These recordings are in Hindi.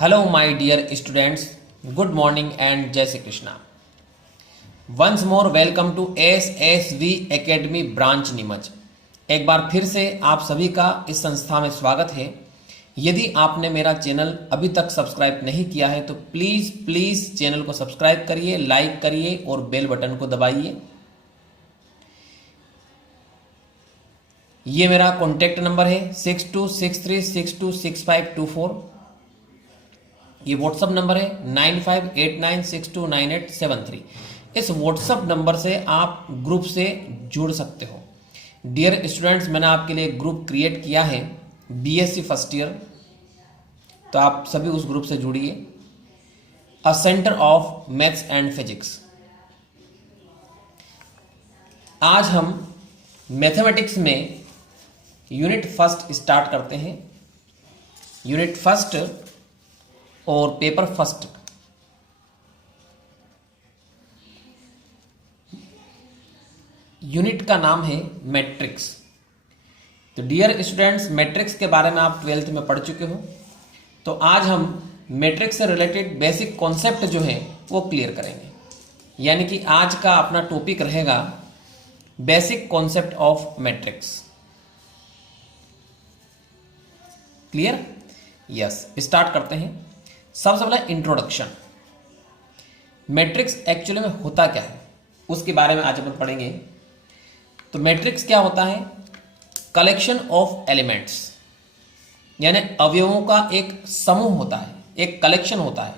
Hello, my dear students. Good morning and Jai Shri Krishna. Once more, welcome to SSV Academy branch Neemuch. एक बार फिर से आप सभी का इस संस्था में स्वागत है। यदि आपने मेरा चैनल अभी तक सब्सक्राइब नहीं किया है तो प्लीज़ प्लीज़ चैनल को सब्सक्राइब करिए, लाइक करिए और बेल बटन को दबाइए। ये मेरा कॉन्टैक्ट नंबर है 6263626524। ये व्हाट्सअप नंबर है 9589629873। इस व्हाट्सअप नंबर से आप ग्रुप से जुड़ सकते हो। डियर स्टूडेंट्स, मैंने आपके लिए एक ग्रुप क्रिएट किया है बीएससी फर्स्ट ईयर, तो आप सभी उस ग्रुप से जुड़िए। अ centre of maths and physics. आज हम मैथमेटिक्स में यूनिट फर्स्ट स्टार्ट करते हैं। यूनिट फर्स्ट और पेपर फर्स्ट। यूनिट का नाम है मैट्रिक्स। तो डियर स्टूडेंट्स, मैट्रिक्स के बारे में आप 12th में पढ़ चुके हो, तो आज हम मैट्रिक्स से रिलेटेड बेसिक कॉन्सेप्ट जो है वो क्लियर करेंगे। यानी कि आज का अपना टॉपिक रहेगा basic concept of matrix. Clear? Yes, start करते हैं। सबसे पहले इंट्रोडक्शन। मैट्रिक्स एक्चुअली में होता क्या है उसके बारे में आज अपन पढ़ेंगे। तो मैट्रिक्स क्या होता है? कलेक्शन ऑफ एलिमेंट्स, यानी अवयवों का एक समूह होता है, एक कलेक्शन होता है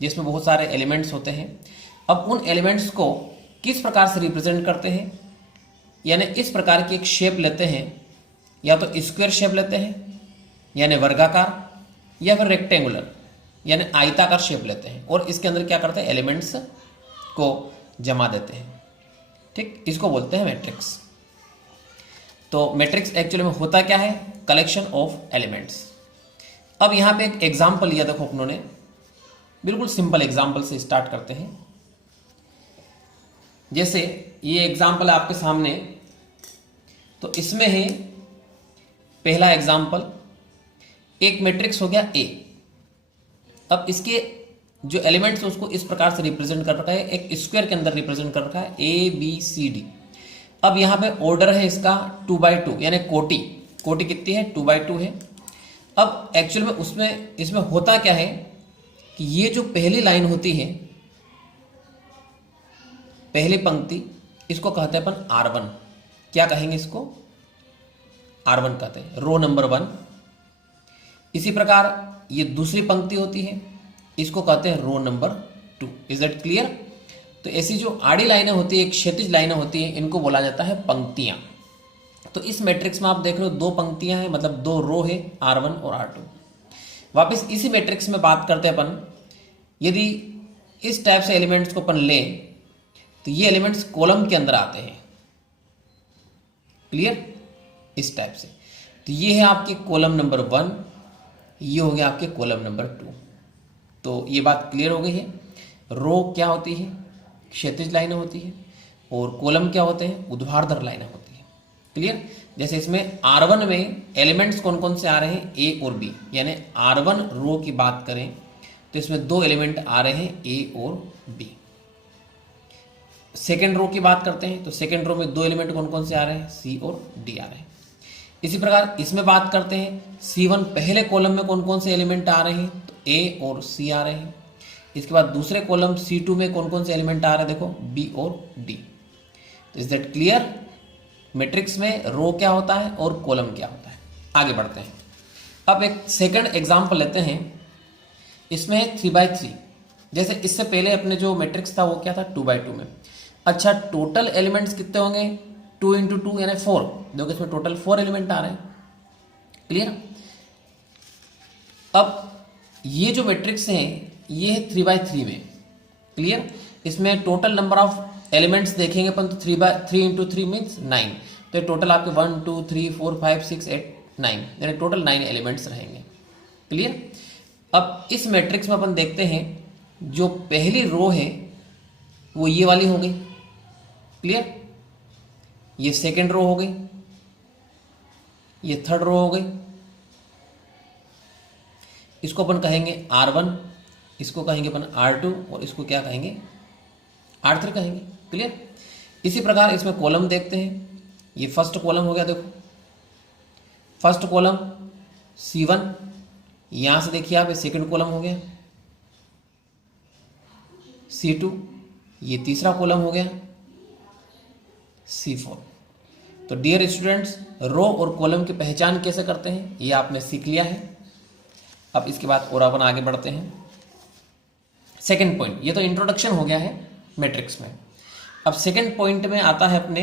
जिसमें बहुत सारे एलिमेंट्स होते हैं। अब उन एलिमेंट्स को किस प्रकार से रिप्रेजेंट करते हैं, यानी इस प्रकार की एक शेप लेते हैं, या तो स्क्वायर शेप लेते हैं यानी वर्गाकार, या फिर रेक्टेंगुलर यानी आयताकार शेप लेते हैं, और इसके अंदर क्या करते हैं, एलिमेंट्स को जमा देते हैं। ठीक, इसको बोलते हैं मैट्रिक्स। तो मैट्रिक्स एक्चुअली में होता क्या है? Collection of elements. अब यहाँ पे एक एग्जाम्पल लिया, देखो अपनों ने, बिल्कुल सिंपल एग्जाम्पल से स्टार्ट करते हैं। जैसे ये एग्जाम्पल है आपके सामने, तो इसमें है पहला एग्जाम्पल, एक मैट्रिक्स हो गया ए। अब इसके जो एलिमेंट्स उसको इस प्रकार से रिप्रेजेंट कर रखा है, एक स्क्वायर के अंदर रिप्रेजेंट कर रखा है ABCD। अब यहाँ पे ऑर्डर है इसका 2/2, यानी कोटि कितनी है? 2/2 है। अब एक्चुअल में इसमें होता क्या है कि ये जो पहली लाइन होती है, पहली पंक्ति, इसको कहते हैं अपन R1। क्या कहेंगे इसको? R1 कहते हैं, रो नंबर 1। इसी प्रकार ये दूसरी पंक्ति होती है, इसको कहते हैं row number 2। Is that clear? तो ऐसी जो आड़ी लाइनें होती है, एक क्षैतिज लाइनें होती हैं, इनको बोला जाता है पंक्तियां। तो इस मैट्रिक्स में आप देख रहे हो दो पंक्तियां हैं, मतलब दो रो है, R1 और R2। वापस इसी मैट्रिक्स में बात करते हैं अपन, यदि इस टाइप से एलिमेंट्स को अपन लें तो ये एलिमेंट्स कॉलम के अंदर आते हैं। क्लियर? इस टाइप से। तो ये है आपकी कॉलम नंबर 1, ये हो गया आपके कॉलम नंबर 2। तो ये बात क्लियर हो गई है। रो क्या होती है? क्षैतिज लाइनें होती है, और कॉलम क्या होते हैं? ऊर्ध्वाधर लाइनें होती है। क्लियर? जैसे इसमें R1 में एलिमेंट्स कौन कौन से आ रहे हैं? A और B। यानी R1 रो की बात करें तो इसमें दो एलिमेंट आ रहे हैं, A और B। सेकेंड रो की बात करते हैं तो सेकेंड रो में दो एलिमेंट कौन कौन से आ रहे हैं? C और D आ रहे हैं। इसी प्रकार इसमें बात करते हैं, C1 पहले कॉलम में कौन कौन से एलिमेंट आ रहे हैं? तो A और C आ रहे हैं। इसके बाद दूसरे कॉलम C2 में कौन कौन से एलिमेंट आ रहे हैं? देखो, B और D। तो इज दैट क्लियर? मैट्रिक्स में रो क्या होता है और कॉलम क्या होता है। आगे बढ़ते हैं। अब एक सेकंड एग्जाम्पल लेते हैं। इसमें है 3/3। जैसे इससे पहले अपने जो मैट्रिक्स था वो क्या था? 2/2 में। अच्छा, टोटल एलिमेंट्स कितने होंगे? 2 × 2 यानी 4। देखो इसमें टोटल 4 एलिमेंट आ रहे हैं। क्लियर? अब ये जो मैट्रिक्स है ये है 3/3 में। क्लियर? इसमें टोटल नंबर ऑफ एलिमेंट्स देखेंगे अपन तो 3 × 3 मीन्स 9। तो टोटल आपके 1 2 3 4 5 6 8 9, यानी टोटल 9 एलिमेंट्स रहेंगे। क्लियर? अब इस मैट्रिक्स में अपन देखते हैं, जो पहली रो है वो ये वाली हो गई। क्लियर? ये सेकेंड रो हो गई, ये थर्ड रो हो गई, इसको अपन कहेंगे R1, इसको कहेंगे अपन R2 और इसको क्या कहेंगे R3 कहेंगे। क्लियर। इसी प्रकार इसमें कॉलम देखते हैं। ये फर्स्ट कॉलम हो गया, देखो फर्स्ट कॉलम C1, यहां से देखिए आप सेकंड कॉलम हो गया C2, ये तीसरा कॉलम हो गया C4। तो डियर स्टूडेंट्स, रो और कॉलम की पहचान कैसे करते हैं ये आपने सीख लिया है। अब इसके बाद और अपन आगे बढ़ते हैं। सेकंड पॉइंट, ये तो इंट्रोडक्शन हो गया है मैट्रिक्स में। अब सेकंड पॉइंट में आता है अपने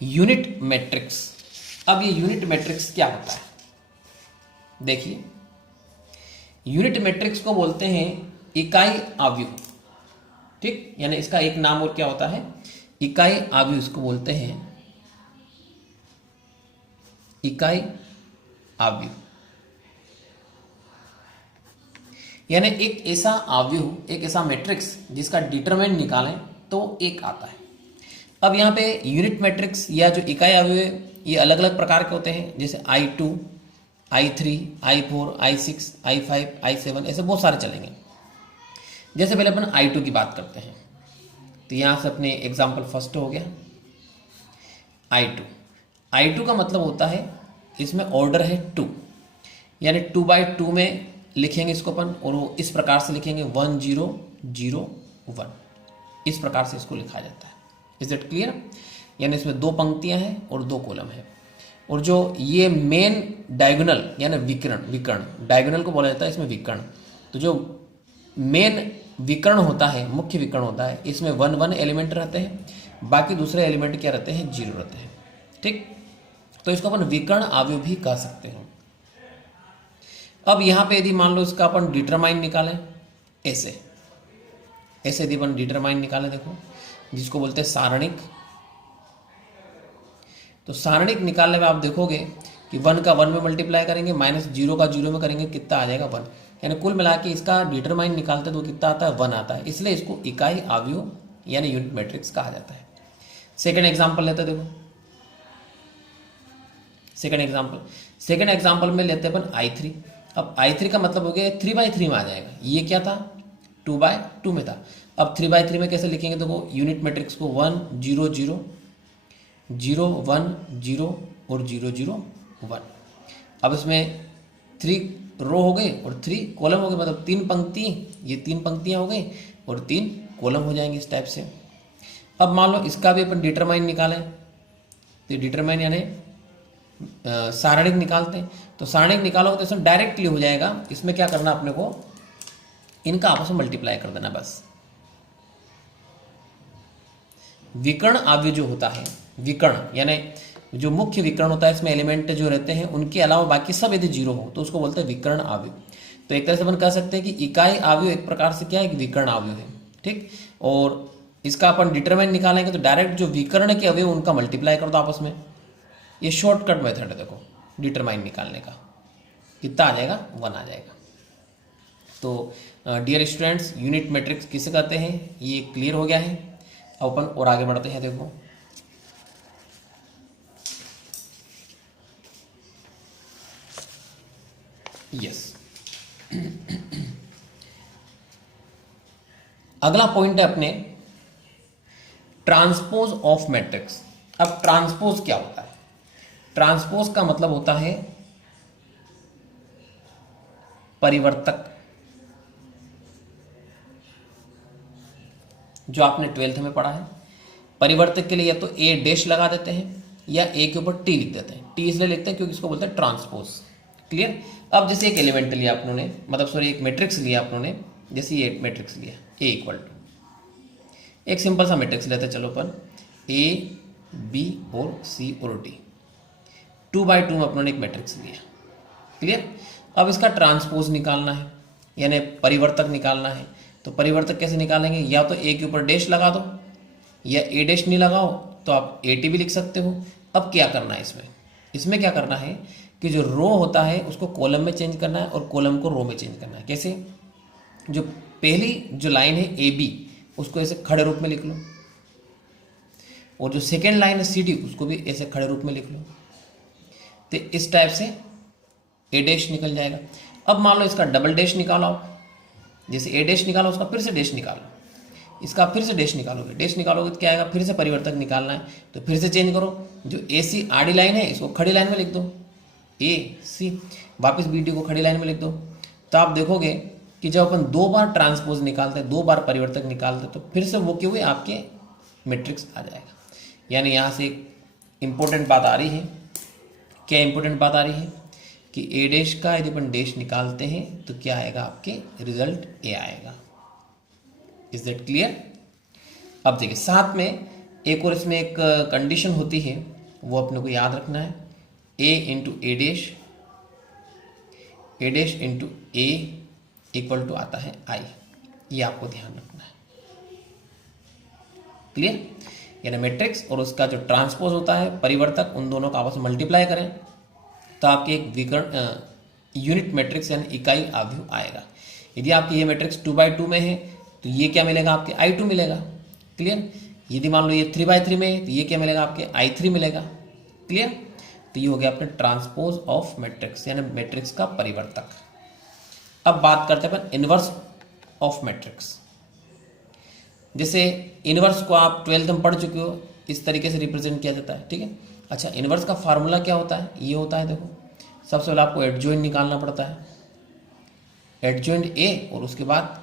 यूनिट मैट्रिक्स। अब ये यूनिट मैट्रिक्स क्या होता है, देखिए यूनिट मैट्रिक्स को बोलते हैं इकाई आव्यूह। ठीक, यानी इसका एक नाम और क्या होता है, इकाई आव्यूह। इसको बोलते हैं इकाई आव्यूह। यानी एक ऐसा आव्यूह, एक ऐसा मैट्रिक्स जिसका डिटरमिनेंट निकालें तो एक आता है। अब यहाँ पे यूनिट मैट्रिक्स या जो इकाई आव्यूह है ये अलग अलग प्रकार के होते हैं, जैसे I2, I3, I4, I6, I5, I7, ऐसे बहुत सारे चलेंगे। जैसे पहले अपन I2 की बात करते हैं, तो यहाँ से अपने एग्जाम्पल फर्स्ट हो गया I2 का मतलब होता है इसमें ऑर्डर है 2, यानी 2/2 में लिखेंगे इसको अपन, और वो इस प्रकार से लिखेंगे 1 0 0 1, इस प्रकार से इसको लिखा जाता है। Is it clear. यानी इसमें 2 पंक्तियां हैं और 2 कॉलम है। और जो ये मेन डायगोनल यानी विकर्ण डायगोनल को बोला जाता है इसमें विकर्ण। तो जो मेन विकर्ण होता है, मुख्य विकर्ण होता है, इसमें 1 1 एलिमेंट रहते हैं, बाकी दूसरे एलिमेंट क्या रहते हैं, 0 रहते हैं। ठीक, तो इसको अपन विकर्ण आव्यूह भी कह सकते हैं। अब यहाँ पे यदि मान लो इसका अपन डिटरमाइन निकालें, ऐसे यदि अपन डिटरमाइन निकालें, देखो जिसको बोलते हैं सारणिक। तो सारणिक निकालने में आप देखोगे कि 1 का 1 में मल्टीप्लाई करेंगे, -0 का 0 में करेंगे, कितना आ जाएगा 1। यानी कुल मिला के इसका डिटरमाइन निकालते तो कितना आता है, 1 आता है। इसलिए इसको इकाई आव्यूह यानी यूनिट मैट्रिक्स कहा जाता है। सेकेंड एग्जाम्पल लेते हैं, देखो सेकेंड एग्जाम्पल में लेते हैं अपन I3। अब I3 का मतलब हो गया 3/3 में आ जाएगा। ये क्या था, 2/2 में था। अब 3/3 में कैसे लिखेंगे, देखो यूनिट मैट्रिक्स को 1 0 0 0 1 0 और 0 0 1। अब इसमें 3 रो हो गए और 3 कॉलम हो गए, मतलब 3 पंक्ति, ये 3 पंक्तियां हो गई और 3 कॉलम हो जाएंगे इस टाइप से। अब मान लो इसका भी अपन डिटरमाइन निकालें, तो डिटरमाइन यानी सारणिक निकालते हैं। तो सारणिक निकालोगे तो इसमें डायरेक्टली हो जाएगा। इसमें क्या करना अपने को, इनका आपस में मल्टीप्लाई कर देना बस। विकर्ण आव्यूह जो होता है, विकर्ण यानी जो मुख्य विकर्ण होता है, इसमें एलिमेंट जो रहते हैं उनके अलावा बाकी सब यदि 0 हो तो उसको बोलते हैं विकर्ण आव्यूह। तो एक तरह से अपन कह सकते हैं कि इकाई आव्यूह एक प्रकार से क्या है, एक विकर्ण आव्यूह है। ठीक, और इसका अपन डिटरमाइन निकालेंगे तो डायरेक्ट जो विकर्ण के अवयव उनका मल्टीप्लाई कर दो आपस में। ये शॉर्टकट मेथड है, देखो डिटरमाइन निकालने का। कितना आ जाएगा, 1 आ जाएगा। तो डियर स्टूडेंट्स, यूनिट मैट्रिक्स किसे कहते हैं ये क्लियर हो गया है। अब अपन और आगे बढ़ते हैं। देखो यस अगला पॉइंट है अपने ट्रांसपोज ऑफ मैट्रिक्स। अब ट्रांसपोज क्या होता है, ट्रांसपोज का मतलब होता है परिवर्तक। जो आपने 12th में पढ़ा है, परिवर्तक के लिए या तो ए डैश लगा देते हैं या ए के ऊपर टी लिख देते हैं। टी इसलिए लिखते हैं क्योंकि इसको बोलते हैं ट्रांसपोज। क्लियर। अब जैसे एक एलिमेंट लिया आप लोगों ने, मतलब सॉरी एक मैट्रिक्स लिया आप लोगों ने, जैसे ये मैट्रिक्स लिया ए इक्वल टू, एक सिंपल सा मैट्रिक्स लेते हैं चलो अपन, ए बी और सी और डी। 2/2 में अपनों ने एक मैट्रिक्स लिया। क्लियर। अब इसका ट्रांसपोज निकालना है यानी परिवर्तक निकालना है। तो परिवर्तक कैसे निकालेंगे, या तो ए के ऊपर डैश लगा दो या ए डैश नहीं लगाओ तो आप ए टी भी लिख सकते हो। अब क्या करना है इसमें क्या करना है कि जो रो होता है उसको कॉलम में चेंज करना है और कॉलम को रो में चेंज करना है। कैसे, जो पहली जो लाइन है ए बी उसको ऐसे खड़े रूप में लिख लो, और जो सेकेंड लाइन है सी डी उसको भी ऐसे खड़े रूप में लिख लो। तो इस टाइप से ए डैश निकल जाएगा। अब मान लो इसका डबल डैश निकालो आप, जैसे ए डैश निकालो उसका फिर से डैश निकालो, इसका फिर से डैश निकालोगे, डैश निकालोगे तो क्या आएगा, फिर से परिवर्तक निकालना है तो फिर से चेंज करो। जो ए सी आड़ी लाइन है इसको खड़ी लाइन में लिख दो, ए सी, वापस बी डी को खड़ी लाइन में लिख दो। तो आप देखोगे कि जब अपन 2 बार ट्रांसपोज निकालते हैं, 2 बार परिवर्तक निकालते हैं, तो फिर से वो क्या हुए आपके मैट्रिक्स आ जाएगा। यानी यहाँ से एक इंपॉर्टेंट बात आ रही है, क्या इंपॉर्टेंट बात आ रही है कि ए डैश का यदि अपन डैश निकालते हैं तो क्या आएगा, आपके रिजल्ट ए आएगा। Is that clear? अब देखिए साथ में एक और इसमें एक कंडीशन होती है, वो अपने को याद रखना है, A into A dash into A equal to आता है आई, ये आपको ध्यान रखना है। क्लियर? यानी मैट्रिक्स और उसका जो ट्रांसपोज होता है परिवर्तक, उन दोनों का आपस में मल्टीप्लाई करें तो आपके एक विकर्ण यूनिट मैट्रिक्स यानी इकाई आव्यूह आएगा। यदि आपकी ये मैट्रिक्स 2x2 में है तो ये क्या मिलेगा, आपके I2 मिलेगा। क्लियर? यदि मान लो ये 3x3 में है तो ये क्या मिलेगा, आपके I3 मिलेगा। क्लियर? तो ये हो गया अपने ट्रांसपोज ऑफ मैट्रिक्स यानी मैट्रिक्स का परिवर्तक। अब बात करते हैं अपन इनवर्स ऑफ मैट्रिक्स। जैसे इनवर्स को आप 12th में पढ़ चुके हो, इस तरीके से रिप्रेजेंट किया जाता है। ठीक है, अच्छा इनवर्स का फार्मूला क्या होता है, ये होता है, देखो सबसे पहले आपको एडजॉइंट निकालना पड़ता है, एडजॉइंट ए और उसके बाद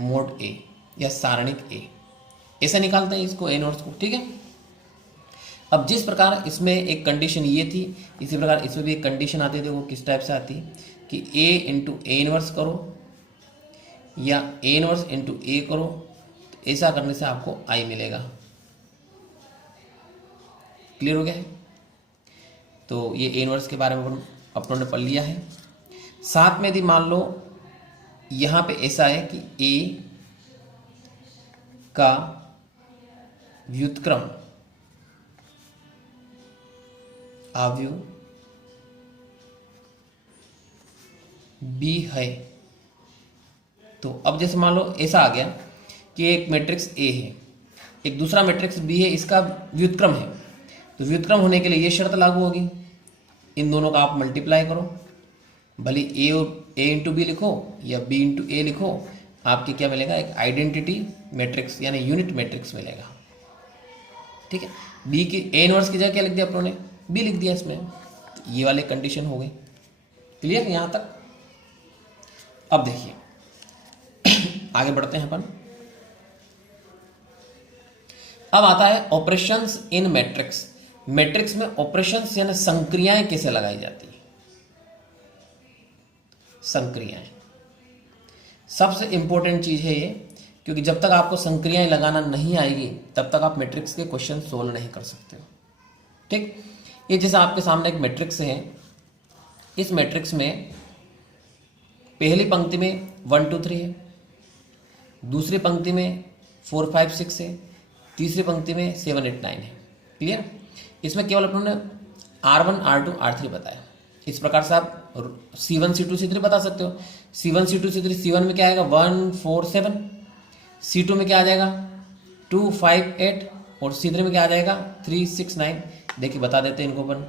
मोड ए या सारणिक ए, ऐसे निकालते हैं इसको इनवर्स को। ठीक है, अब जिस प्रकार इसमें एक कंडीशन ये थी, इसी प्रकार इसमें भी एक कंडीशन आती थी, वो किस टाइप से आती है कि ए इंटू ए इनवर्स करो या ए इनवर्स इंटू ए करो, तो ऐसा करने से आपको आई मिलेगा। क्लियर हो गया है? तो ये ए इनवर्स के बारे में अपनों ने पढ़ लिया है। साथ में यदि मान लो यहाँ पे ऐसा है कि ए का व्युत्क्रम आव्यूह बी है, तो अब जैसे मान लो ऐसा आ गया कि एक मैट्रिक्स ए है, एक दूसरा मैट्रिक्स बी है, इसका व्युत्क्रम है, तो व्युत्क्रम होने के लिए ये शर्त लागू होगी, इन दोनों का आप मल्टीप्लाई करो, भले ए और ए इंटू बी लिखो या बी इंटू ए लिखो, आपके क्या मिलेगा, एक आइडेंटिटी मैट्रिक्स यानी यूनिट मैट्रिक्स मिलेगा। ठीक है, बी की ए इनवर्स की जगह क्या लिख दिया अपनों ने, बी लिख दिया इसमें, ये वाले कंडीशन हो गई। क्लियर यहां तक? अब देखिए आगे बढ़ते हैं अपन। अब आता है ऑपरेशंस इन मैट्रिक्स। मैट्रिक्स में ऑपरेशंस यानी संक्रियाएं कैसे लगाई जाती है। संक्रियाएं सबसे इंपॉर्टेंट चीज है ये, क्योंकि जब तक आपको संक्रियाएं लगाना नहीं आएगी तब तक आप मैट्रिक्स के क्वेश्चन सोल्व नहीं कर सकते हो। ठीक, ये जैसे आपके सामने एक मैट्रिक्स है, इस मैट्रिक्स में पहली पंक्ति में 1 2 3 है, दूसरी पंक्ति में 4 5 6 है, तीसरी पंक्ति में 7 8 9 है। क्लियर? इसमें केवल अपनों ने R1 R2 R3 बताया। इस प्रकार से आप C1 C2 C3 बता सकते हो। C1 C2 C3, C1 में क्या आएगा 1 4 7, C2 में क्या आ जाएगा 2 5 8 और C3 में क्या आ जाएगा 3 6 9। देखिए बता देते हैं इनको अपन,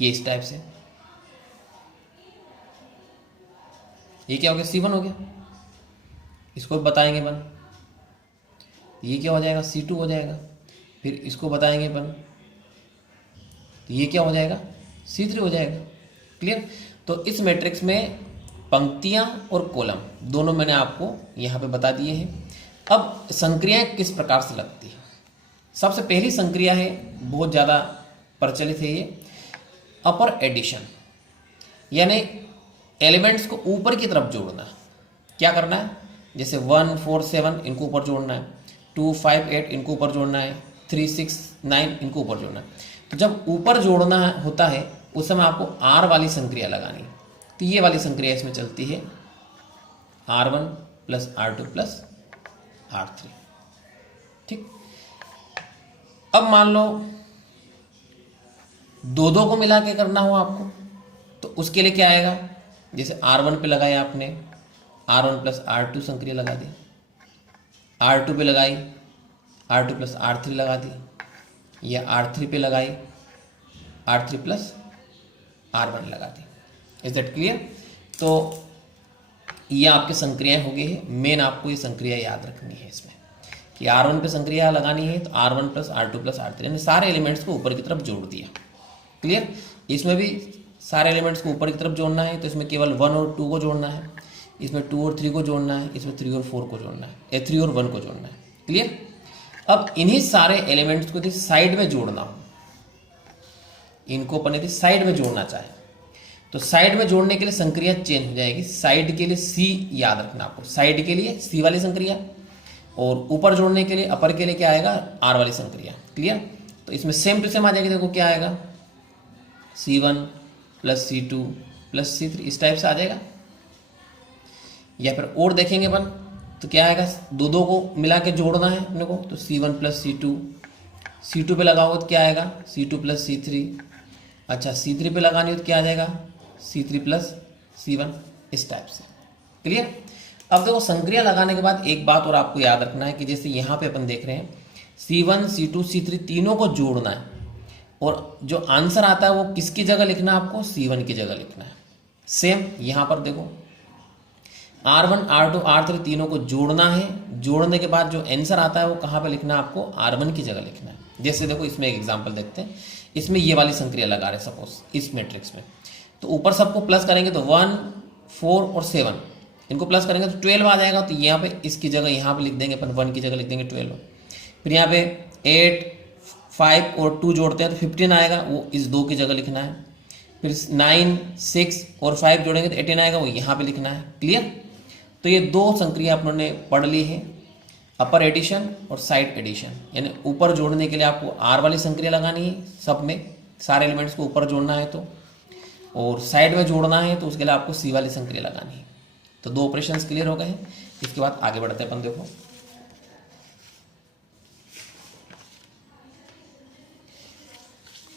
ये इस टाइप से, ये क्या हो गया C1 हो गया, इसको बताएंगे अपन, ये क्या हो जाएगा C2 हो जाएगा, फिर इसको बताएंगे अपन, तो ये क्या हो जाएगा C3 हो जाएगा। क्लियर? तो इस मैट्रिक्स में पंक्तियां और कॉलम दोनों मैंने आपको यहाँ पे बता दिए हैं। अब संक्रियाएं किस प्रकार से लगती है। सबसे पहली संक्रिया है, बहुत ज़्यादा प्रचलित है ये, अपर एडिशन, यानी एलिमेंट्स को ऊपर की तरफ जोड़ना। क्या करना है, जैसे 1 4 7 इनको ऊपर जोड़ना है, 2 5 8 इनको ऊपर जोड़ना है, 3 6 9 इनको ऊपर जोड़ना है। तो जब ऊपर जोड़ना होता है उस समय आपको R वाली संक्रिया लगानी, तो ये वाली संक्रिया इसमें चलती है R1 plus R2 plus R3। ठीक, अब मान लो दो को मिला के करना हो आपको, तो उसके लिए क्या आएगा, जैसे R1 पे लगाया आपने, R1 प्लस R2 संक्रिया लगा दी, R2 पे लगाई R2 प्लस R3 लगा दी, या R3 पे लगाई R3 प्लस R1 लगा दी। Is that clear? तो ये आपकी संक्रियाएं हो गई है। मेन आपको ये संक्रिया याद रखनी है इसमें कि R1 पे संक्रिया लगानी है तो R1 plus R2 plus R3, यानी सारे एलिमेंट्स को ऊपर की तरफ जोड़ दिया। क्लियर? इसमें भी सारे एलिमेंट्स को ऊपर की तरफ जोड़ना है तो इसमें केवल 1 और 2 को जोड़ना है, इसमें 2 और 3 को जोड़ना है, इसमें 3 और 4 को जोड़ना है, 3 और 1 को जोड़ना है। क्लियर? अब इन्हीं सारे एलिमेंट्स को यदि साइड में जोड़ना हो, इनको अपन यदि साइड में जोड़ना चाहे तो साइड में जोड़ने के लिए संक्रिया चेंज हो जाएगी। साइड के लिए सी याद रखना आपको, साइड के लिए सी वाली संक्रिया, और ऊपर जोड़ने के लिए अपर के लिए क्या आएगा, आर वाली संक्रिया। क्लियर? तो इसमें सेम टू सेम आ जाएगी। देखो क्या आएगा, C1 plus C2 plus C3, इस टाइप से आ जाएगा। या फिर और देखेंगे अपन तो क्या आएगा, दो को मिला के जोड़ना है अपने को, तो C1 प्लस C2 पे लगाओगे तो क्या आएगा, C2 प्लस C3। अच्छा, C3 पे लगानी हो तो क्या आ जाएगा, C3 प्लस C1, इस टाइप से। क्लियर? अब देखो संक्रिया लगाने के बाद एक बात और आपको याद रखना है कि जैसे यहाँ पे अपन देख रहे हैं C1 C2 C3 तीनों को जोड़ना है, और जो आंसर आता है वो किसकी जगह लिखना है, आपको C1 की जगह लिखना है। सेम यहाँ पर देखो R1 R2 R3 तीनों को जोड़ना है, जोड़ने के बाद जो आंसर आता है वो कहाँ पे लिखना है, आपको R1 की जगह लिखना है। जैसे देखो इसमें एक एग्जांपल देखते हैं, इसमें ये वाली संक्रिया लगा रहे सपोज इस मैट्रिक्स में, तो ऊपर सबको प्लस करेंगे तो 1 4 और 7 इनको प्लस करेंगे तो 12 आ जाएगा। तो यहाँ पे इसकी जगह यहाँ पे लिख देंगे अपन, 1 की जगह लिख देंगे 12। फिर यहाँ पे 8 5 और 2 जोड़ते हैं तो 15 आएगा, वो इस 2 की जगह लिखना है। फिर 9 6 और 5 जोड़ेंगे तो 18 आएगा, वो यहाँ पे लिखना है। क्लियर? तो ये दो संक्रिया अपनों ने पढ़ ली है, अपर एडिशन और साइड एडिशन। यानी ऊपर जोड़ने के लिए आपको आर वाली संक्रिया लगानी है, सब में सारे एलिमेंट्स को ऊपर जोड़ना है तो, और साइड में जोड़ना है तो उसके लिए आपको सी वाली संक्रिया लगानी है। तो दो ऑपरेशंस क्लियर हो गए हैं। इसके बाद आगे बढ़ते हैं अपन। देखो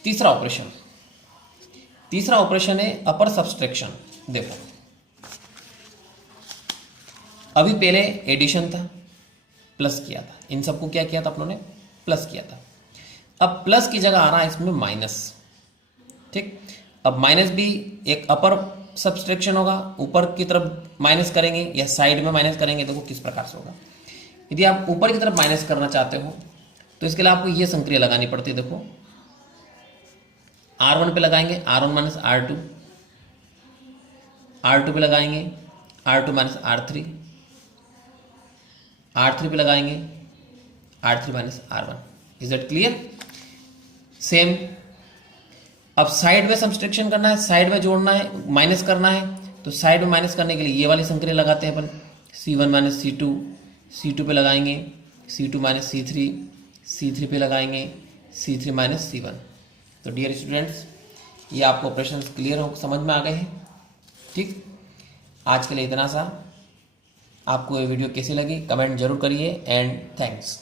तीसरा ऑपरेशन है अपर सब्सट्रैक्शन। देखो अभी पहले एडिशन था, प्लस किया था, इन सबको क्या किया था अपनों ने, प्लस किया था। अब प्लस की जगह आ रहा है इसमें माइनस। ठीक, अब माइनस भी एक अपर सब्सट्रैक्शन होगा, ऊपर की तरफ माइनस करेंगे या साइड में माइनस करेंगे। देखो किस प्रकार से होगा। यदि आप ऊपर की तरफ माइनस करना चाहते हो तो इसके लिए आपको ये संक्रिया लगानी पड़ती है। देखो R1 पे लगाएंगे R1 माइनस R2, R2 पे लगाएंगे R2 माइनस R3, R3 पे लगाएंगे R3 minus R1। Is that clear? Same अब साइड में सब्सट्रैक्शन करना है, साइड में जोड़ना है, माइनस करना है, तो साइड में माइनस करने के लिए ये वाली संक्रिया लगाते हैं अपन, C1 माइनस C2, C2 पे लगाएंगे C2 माइनस C3, C3 पे लगाएंगे C3 माइनस C1। तो डियर स्टूडेंट्स, ये आपको ऑपरेशन क्लियर हो, समझ में आ गए हैं? ठीक, आज के लिए इतना सा। आपको ये वीडियो कैसी लगी कमेंट जरूर करिए, एंड थैंक्स।